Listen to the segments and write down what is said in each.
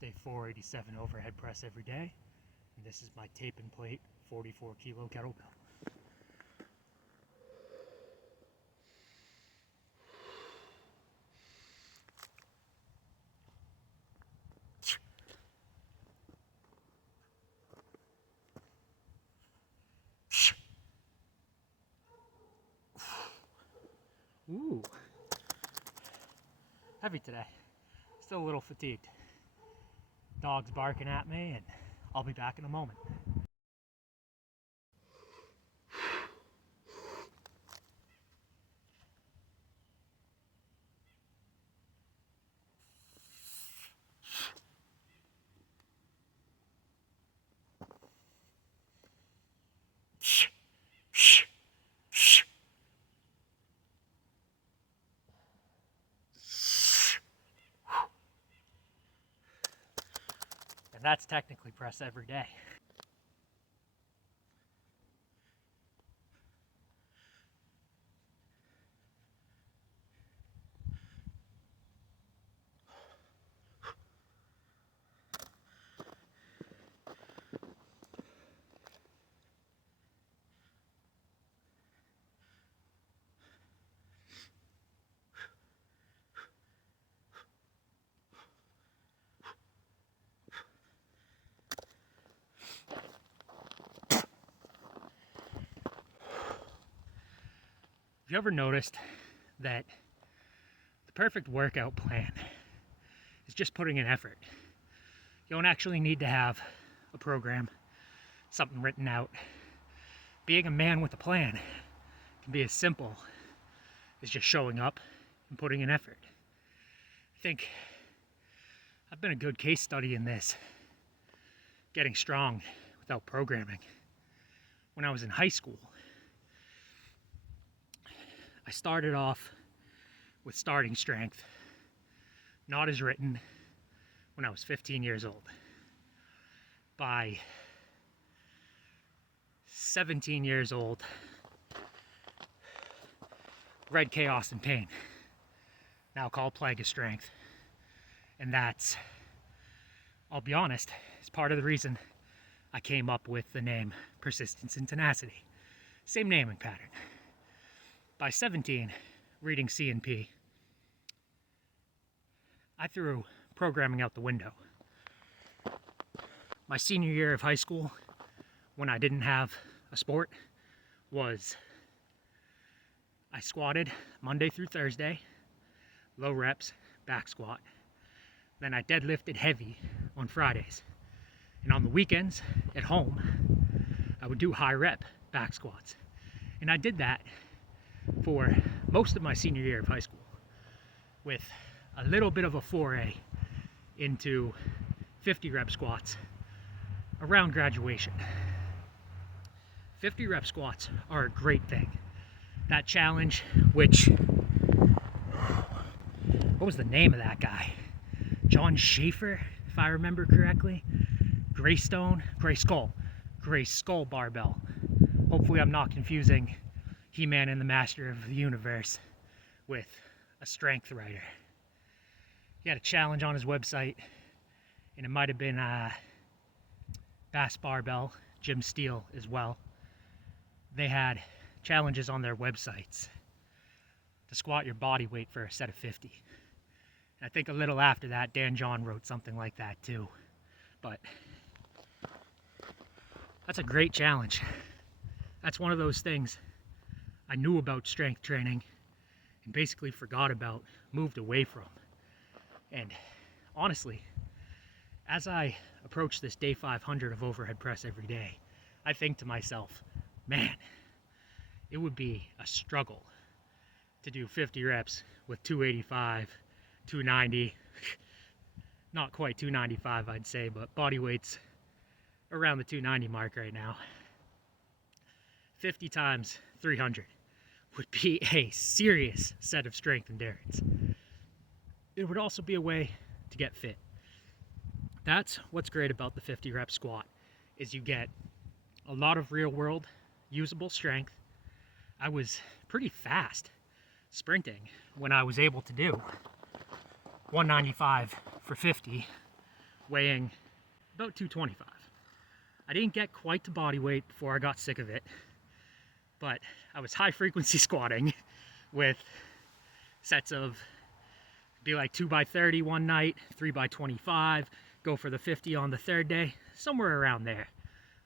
Day 487 overhead press every day, and this is my tape and plate 44 kilo kettlebell. Ooh, heavy today. Still a little fatigued. Dog's barking at me, and I'll be back in a moment. And that's technically press every day. Have you ever noticed that the perfect workout plan is just putting in effort? You don't actually need to have a program, something written out. Being a man with a plan can be as simple as just showing up and putting in effort. I think I've been a good case study in this, getting strong without programming. When I was in high school, I started off with starting strength, not as written, when I was 15 years old. By 17 years old, read Chaos and Pain, now called Plague of Strength. And that's, I'll be honest, is part of the reason I came up with the name Persistence and Tenacity. Same naming pattern. By 17, reading C and P, I threw programming out the window. My senior year of high school, when I didn't have a sport, was I squatted Monday through Thursday, low reps, back squat. Then I deadlifted heavy on Fridays. And on the weekends, at home, I would do high rep back squats. And I did that for most of my senior year of high school, with a little bit of a foray into 50 rep squats around graduation. 50 rep squats are a great thing. That challenge, which, what was the name of that guy? John Schaefer, if I remember correctly. Gray Skull barbell. Hopefully I'm not confusing He-Man and the Master of the Universe with a strength writer. He had a challenge on his website, and it might have been Bass Barbell, Jim Steele as well. They had challenges on their websites to squat your body weight for a set of 50. And I think a little after that, Dan John wrote something like that too. But that's a great challenge. That's one of those things I knew about strength training and basically forgot about, moved away from. And honestly, as I approach this day 500 of overhead press every day, I think to myself, man, it would be a struggle to do 50 reps with 285, 290, not quite 295 I'd say, but body weight's around the 290 mark right now. 50 times 300 would be a serious set of strength endurance. It would also be a way to get fit. That's what's great about the 50 rep squat, is you get a lot of real world usable strength. I was pretty fast sprinting when I was able to do 195 for 50 weighing about 225. I didn't get quite to body weight before I got sick of it, but I was high frequency squatting with sets of be like 2x30 one night, 3x25, go for the 50 on the third day, somewhere around there.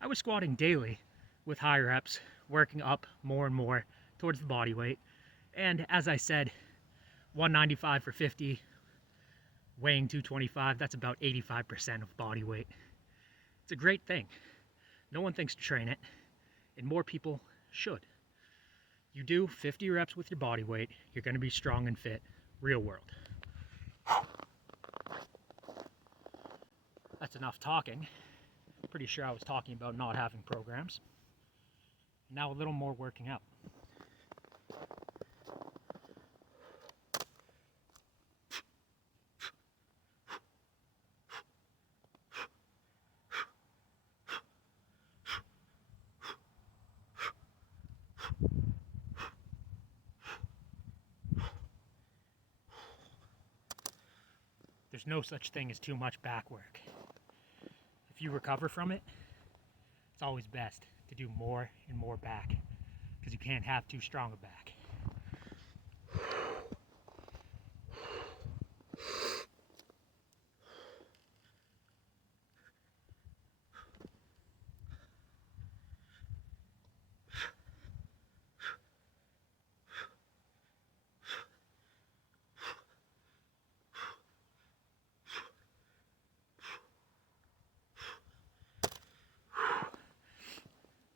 I was squatting daily with high reps, working up more and more towards the body weight. And as I said, 195 for 50, weighing 225, that's about 85% of body weight. It's a great thing. No one thinks to train it, and more people should. You do 50 reps with your body weight, you're going to be strong and fit, real world. That's enough talking. Pretty sure I was talking about not having programs. Now a little more working out. There's no such thing as too much back work. If you recover from it, it's always best to do more and more back, because you can't have too strong a back.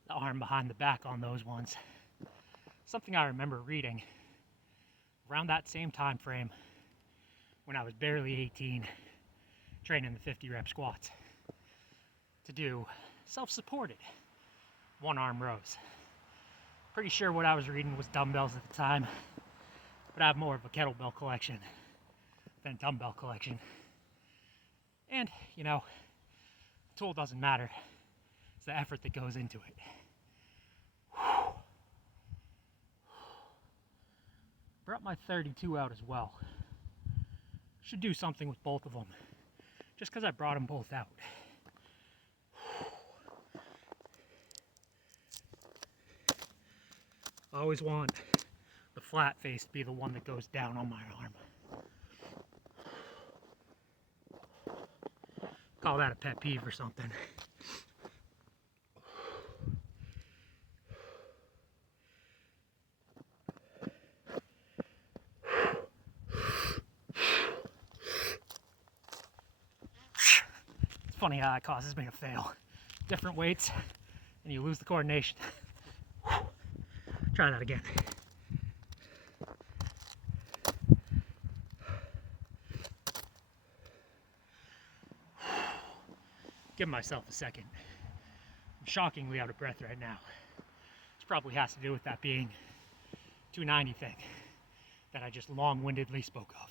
The arm behind the back on those ones. Something I remember reading around that same time frame when I was barely 18, training the 50 rep squats to do self-supported one arm rows. Pretty sure what I was reading was dumbbells at the time, but I have more of a kettlebell collection than dumbbell collection. And, you know, the tool doesn't matter. It's the effort that goes into it. Brought my 32 out as well. Should do something with both of them, just because I brought them both out. I always want the flat face to be the one that goes down on my arm. Call that a pet peeve or something. It's funny how that causes me to fail. Different weights, and you lose the coordination. Try that again. Give myself a second. I'm shockingly out of breath right now. This probably has to do with that being 290 thing that I just long-windedly spoke of.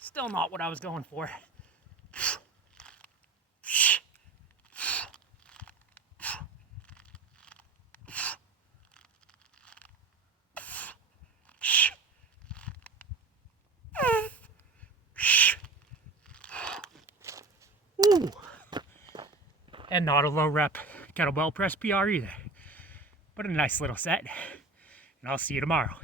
Still not what I was going for. Ooh. And not a low rep kettlebell press PR either, but a nice little set, and I'll see you tomorrow.